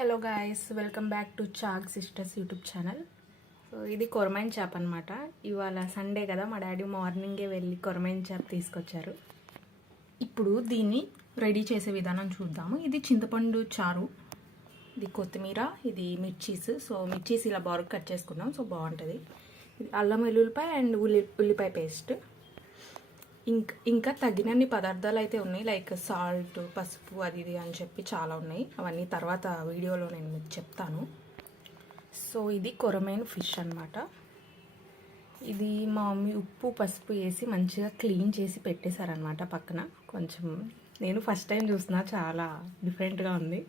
Hello guys, welcome back to చాగ్ sisters YouTube channel. So ఇది కొరమైన్ చేప అనమాట. ఇవాళ సండే కదా, మా డాడీ మార్నింగే వెళ్ళి కొరమైన్ చేప తీసుకొచ్చారు. ఇప్పుడు దీన్ని రెడీ చేసే విధానం చూద్దాము. ఇది చింతపండు చారు, ఇది కొత్తిమీర, ఇది మిర్చీస్. సో మిర్చీస్ ఇలా బారుగా కట్ చేసుకున్నాం, సో బాగుంటుంది. ఇది అల్లం వెల్లుల్లిపాయ అండ్ ఉల్లిపాయ పేస్ట్. ఇంకా తగినన్ని పదార్థాలు అయితే ఉన్నాయి, లైక్ సాల్ట్, పసుపు, అది ఇది అని చెప్పి చాలా ఉన్నాయి. అవన్నీ తర్వాత వీడియోలో నేను మీకు చెప్తాను. సో ఇది కొరమైన్ ఫిష్ అనమాట. ఇది మా మమ్మీ ఉప్పు పసుపు వేసి మంచిగా క్లీన్ చేసి పెట్టేశారనమాట పక్కన. కొంచెం నేను ఫస్ట్ టైం చూసిన, చాలా డిఫరెంట్గా ఉంది.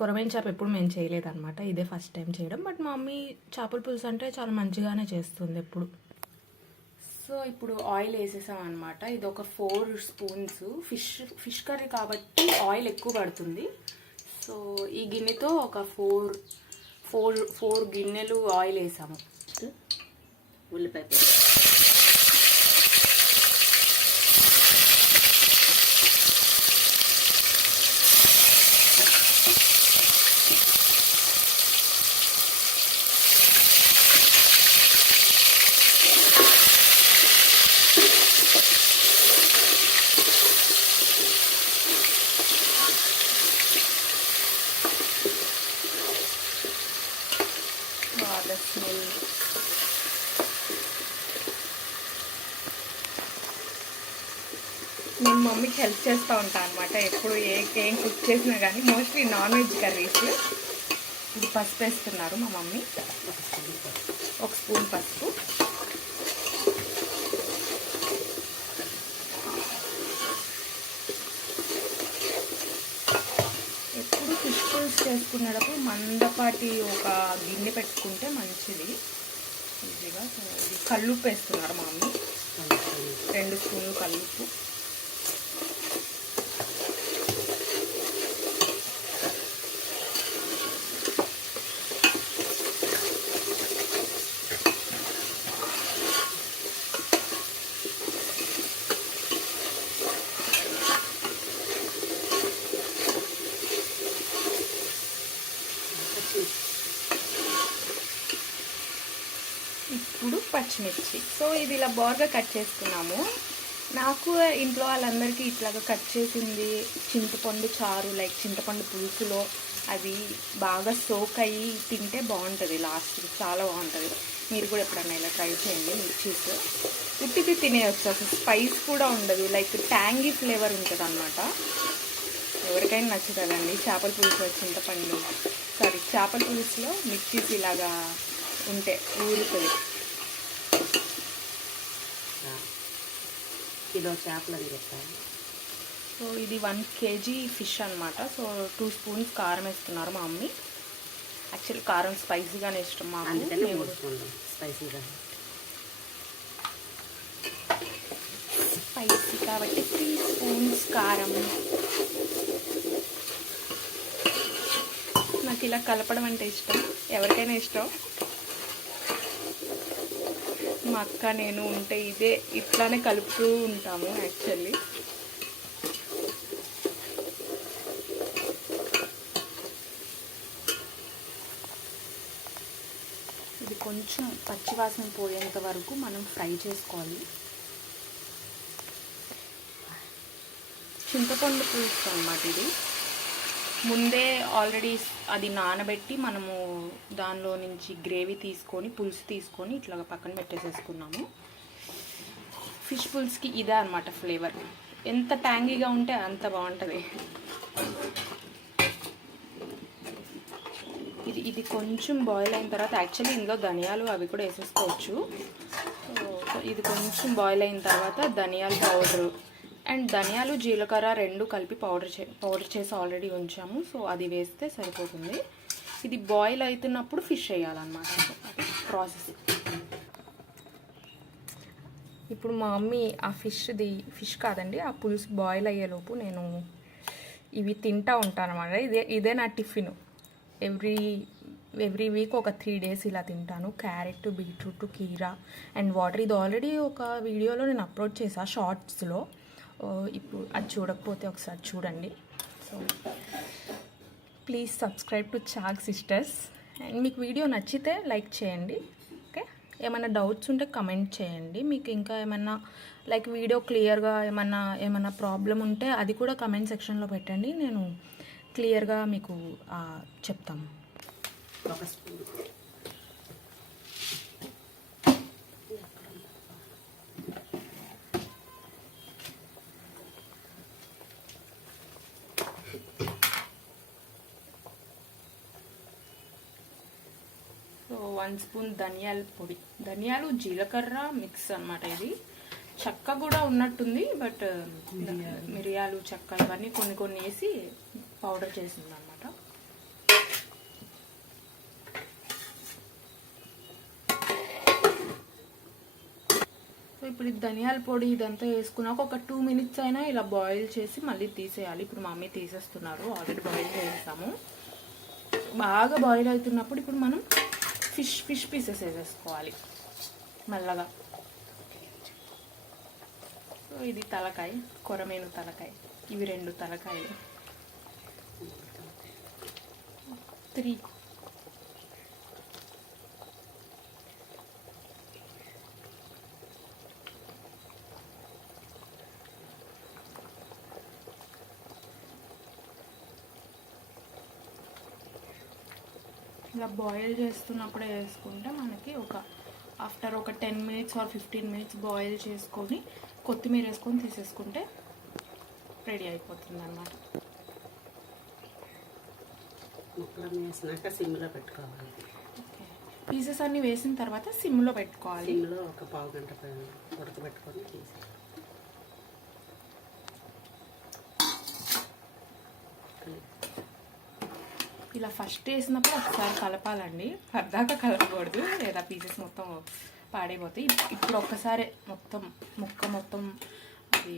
కొరమైన్ చేప ఎప్పుడు మేము చేయలేదన్నమాట, ఇదే ఫస్ట్ టైం చేయడం. బట్ మా మమ్మీ చేపల పులుసు అంటే చాలా మంచిగానే చేస్తుంది ఎప్పుడు. సో ఇప్పుడు ఆయిల్ వేసేసాం అనమాట. ఇది ఒక 4 స్పూన్స్. ఫిష్ కర్రీ కాబట్టి ఆయిల్ ఎక్కువ పడుతుంది. సో ఈ గిన్నెతో ఒక 4 గిన్నెలు ఆయిల్ వేసాము. ఉల్లిపాయ స్మెల్. నేను మమ్మీకి హెల్ప్ చేస్తూ ఉంటాను అనమాట. ఎప్పుడు ఏం కుక్ చేసినా కానీ, మోస్ట్లీ నాన్ వెజ్ కర్రీస్. ఇది పసుపు వేస్తున్నారు మా మమ్మీ, 1 స్పూన్ పసుపు. ఎప్పుడు ఫిష్ పులుసు చేసుకునేటప్పుడు మందపాటి ఒక గిన్నె పెట్టుకుంటే మంచిది ఈజీగా. ఇది కల్లుప్పు వేస్తున్నారు మా మమ్మీ, 2 స్పూన్లు కల్లుప్పు. ఇప్పుడు పచ్చిమిర్చి. సో ఇది ఇలా బాగా కట్ చేసుకున్నాము. నాకు ఇంట్లో వాళ్ళందరికీ ఇట్లాగా కట్ చేసింది చింతపండు చారు, లైక్ చింతపండు పులుసులో అది బాగా సోక్ అయ్యి తింటే బాగుంటుంది. లాస్ట్కి చాలా బాగుంటుంది. మీరు కూడా ఎప్పుడన్నా ఇలా ట్రై చేయండి. మిర్చీస్ ఉట్టిది తినేయచ్చు, అసలు స్పైస్ కూడా ఉండదు, లైక్ ట్యాంగీ ఫ్లేవర్ ఉంటుంది అనమాట. ఎవరికైనా నచ్చుతుందండి చేపల పులుసులో చేపల పులుసులో మిర్చీస్ ఇలాగా ఉంటే ఊరుతుంది. కిలో చేపలు అని చెప్పాను. సో ఇది 1 kg ఫిష్ అనమాట. సో 2 స్పూన్స్ కారం వేస్తున్నారు మా మమ్మీ. యాక్చువల్లీ కారం స్పైసీగానే ఇష్టం మాకు, స్పైసీగా స్పైసీ కాబట్టి 3 స్పూన్స్ కారం. నాకు ఇలా కలపడం అంటే ఇష్టం, ఎవరికైనా ఇష్టం. మా అక్క నేను ఉంటే ఇట్లానే కలుపుతూ ఉంటాము యాక్చువల్లీ. ఇది కొంచెం పచ్చివాసన పోయేంత వరకు మనం ఫ్రై చేసుకోవాలి. చింతపండు పులుసు అన్నమాట ఇది. ముందే ఆల్రెడీ అది నానబెట్టి మనము దానిలో నుంచి గ్రేవీ తీసుకొని, పులుసు తీసుకొని ఇట్లా పక్కన పెట్టేసేసుకున్నాము. ఫిష్ పులుసుకి ఇదే అనమాట ఫ్లేవర్. ఎంత ట్యాంగీగా ఉంటే అంత బాగుంటుంది. ఇది కొంచెం బాయిల్ అయిన తర్వాత, యాక్చువల్లీ ఇందులో ధనియాలు అవి కూడా వేసేసుకోవచ్చు. ఇది కొంచెం బాయిల్ అయిన తర్వాత ధనియాల పౌడరు అండ్ ధనియాలు జీలకర్ర 2 కలిపి పౌడర్ చేసి ఆల్రెడీ ఉంచాము. సో అది వేస్తే సరిపోతుంది. ఇది బాయిల్ అవుతున్నప్పుడు ఫిష్ వేయాలన్నమాట. సో అది ప్రాసెస్. ఇప్పుడు మా మమ్మీ ఆ ఫిష్ కాదండి, ఆ పులుసు బాయిల్ అయ్యేలోపు నేను ఇవి తింటూ ఉంటాను అన్నమాట. ఇదే నా టిఫిన్. ఎవ్రీ వీక్ ఒక 3 days ఇలా తింటాను. క్యారెట్, బీట్రూట్, కీరా అండ్ వాటర్. ఇది ఆల్రెడీ ఒక వీడియోలో నేను అప్లోడ్ చేశాను షార్ట్స్లో. ఇప్పుడు అది చూడకపోతే ఒకసారి చూడండి. So please subscribe to చాగ్ sisters. And మీకు వీడియో నచ్చితే లైక్ చేయండి. ఓకే, ఏమైనా డౌట్స్ ఉంటే కమెంట్ చేయండి. మీకు ఇంకా ఏమన్నా లైక్ వీడియో క్లియర్గా ఏమన్నా ప్రాబ్లం ఉంటే అది కూడా కమెంట్ సెక్షన్లో పెట్టండి, నేను క్లియర్గా మీకు చెప్తాను. ఒక స్పూన్ సో 1 స్పూన్ ధనియాల పొడి, ధనియాలు జీలకర్ర మిక్స్ అన్నమాట. ఇది చెక్క కూడా ఉన్నట్టుంది, బట్ మిరియాలు చెక్క ఇవన్నీ కొన్ని వేసి పౌడర్ చేసింది అనమాట. సో ఇప్పుడు ఈ ధనియాల పొడి ఇదంతా వేసుకున్నాక ఒక 2 మినిట్స్ అయినా ఇలా బాయిల్ చేసి మళ్ళీ తీసేయాలి. ఇప్పుడు మమ్మీ తీసేస్తున్నారు, ఆల్రెడీ బాయిల్ చేస్తాము. బాగా బాయిల్ అవుతున్నప్పుడు ఇప్పుడు మనం ఫిష్ పీసెస్ వేసేసుకోవాలి మెల్లగా. సో ఇది తలకాయ, కొరమేను తలకాయ, ఇవి 2 తలకాయలు, 3. ఇలా బాయిల్ చేస్తున్నప్పుడే వేసుకుంటే మనకి ఆఫ్టర్ ఒక 10 మినిట్స్ ఆర్ 15 మినిట్స్ బాయిల్ చేసుకొని కొత్తిమీర వేసుకొని తీసేసుకుంటే రెడీ అయిపోతుంది అన్నమాట. ముక్కలు వేసినాక సిమ్లో పెట్టుకోవాలి. ఓకే, పీసెస్ అన్నీ వేసిన తర్వాత సిమ్లో పెట్టుకోవాలి. సిమ్లో ఒక పావు గంట ఉడకబెట్టుకొని తీసి ఇలా ఫస్ట్ వేసినప్పుడు ఒకసారి కలపాలండి, పద్దాక కలపకూడదు లేదా పీసెస్ మొత్తం పాడైపోతాయి. ఇప్పుడు ఒక్కసారి ముక్క మొత్తం అది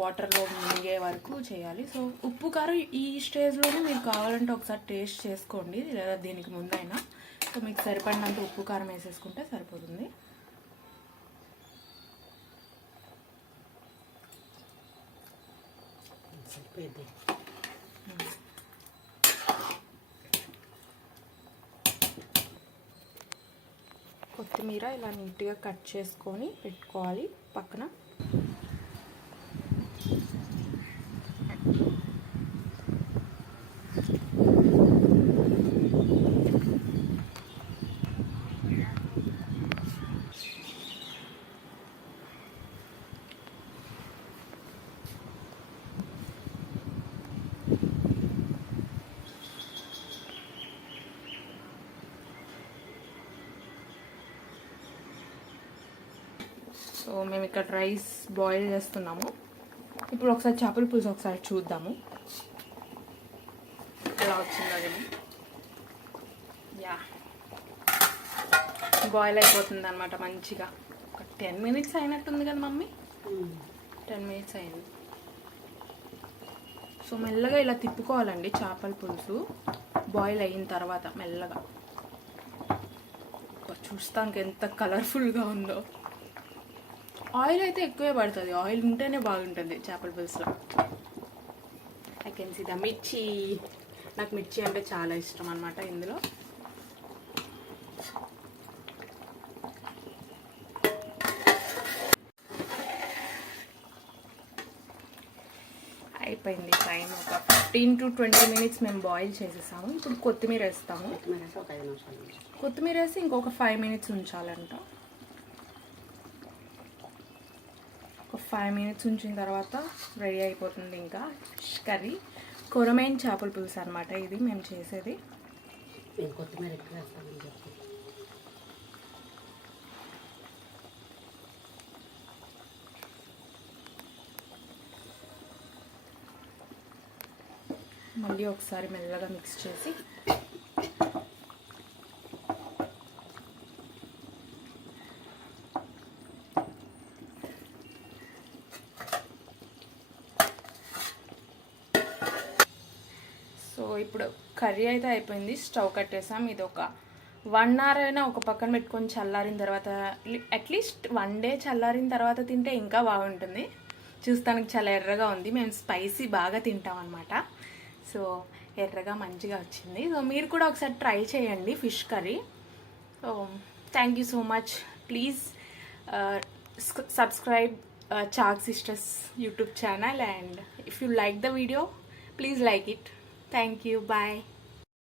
వాటర్లో మునిగే వరకు చేయాలి. సో ఉప్పు కారం ఈ స్టేజ్లోనే మీరు కావాలంటే ఒకసారి టేస్ట్ చేసుకోండి, లేదా దీనికి ముందైనా. సో మీకు సరిపడినంత ఉప్పు కారం వేసేసుకుంటే సరిపోతుంది. సరిపోయింది. కొత్తిమీర ఇలా నీట్గా కట్ చేసుకొని పెట్టుకోవాలి పక్కన. సో మేము ఇక్కడ రైస్ బాయిల్ చేస్తున్నాము. ఇప్పుడు ఒకసారి చేపల పులుసు ఒకసారి చూద్దాము ఎలా వచ్చిందో. అదేమో యా బాయిల్ అయిపోతుంది అనమాట మంచిగా. ఒక 10 మినిట్స్ అయినట్టుంది కదా మమ్మీ, 10 మినిట్స్ అయింది. సో మెల్లగా ఇలా తిప్పుకోవాలండి చేపల పులుసు బాయిల్ అయిన తర్వాత మెల్లగా. చూస్తానికి ఎంత కలర్ఫుల్గా ఉందో. ఆయిల్ అయితే ఎక్కువే పడుతుంది, ఆయిల్ ఉంటేనే బాగుంటుంది చేపల పులుసులో. ఐ కెన్ సీ ద మిర్చి, నాకు మిర్చి అంటే చాలా ఇష్టం అనమాట. ఇందులో అయిపోయింది టైం. ఒక 15 to 20 మినిట్స్ మేము బాయిల్ చేసేసాము. ఇప్పుడు కొత్తిమీర వేస్తాము. కొత్తిమీర వేసి ఇంకొక 5 మినిట్స్ ఉంచాలంట. ఒక 5 మినిట్స్ ఉంచిన తర్వాత రెడీ అయిపోతుంది ఇంకా ఫిష్ కర్రీ. కొరమేన్ చేపల పులుసు అనమాట ఇది మేము చేసేది. కొత్తిమీర ఎక్కువ వేస్తామని చెప్పి మళ్ళీ ఒకసారి మెల్లగా మిక్స్ చేసి సో ఇప్పుడు కర్రీ అయితే అయిపోయింది, స్టవ్ కట్టేసాం. ఇది ఒక 1 అవర్ అయినా ఒక పక్కన పెట్టుకొని చల్లారిన తర్వాత, అట్లీస్ట్ 1 డే చల్లారిన తర్వాత తింటే ఇంకా బాగుంటుంది. చూస్తానికి చాలా ఎర్రగా ఉంది, మేము స్పైసీ బాగా తింటాం అనమాట. సో ఎర్రగా మంచిగా వచ్చింది. సో మీరు కూడా ఒకసారి ట్రై చేయండి fish curry. So thank you so much. Please subscribe Chag Sisters YouTube channel, and if you like the video, please like it. Thank you. Bye.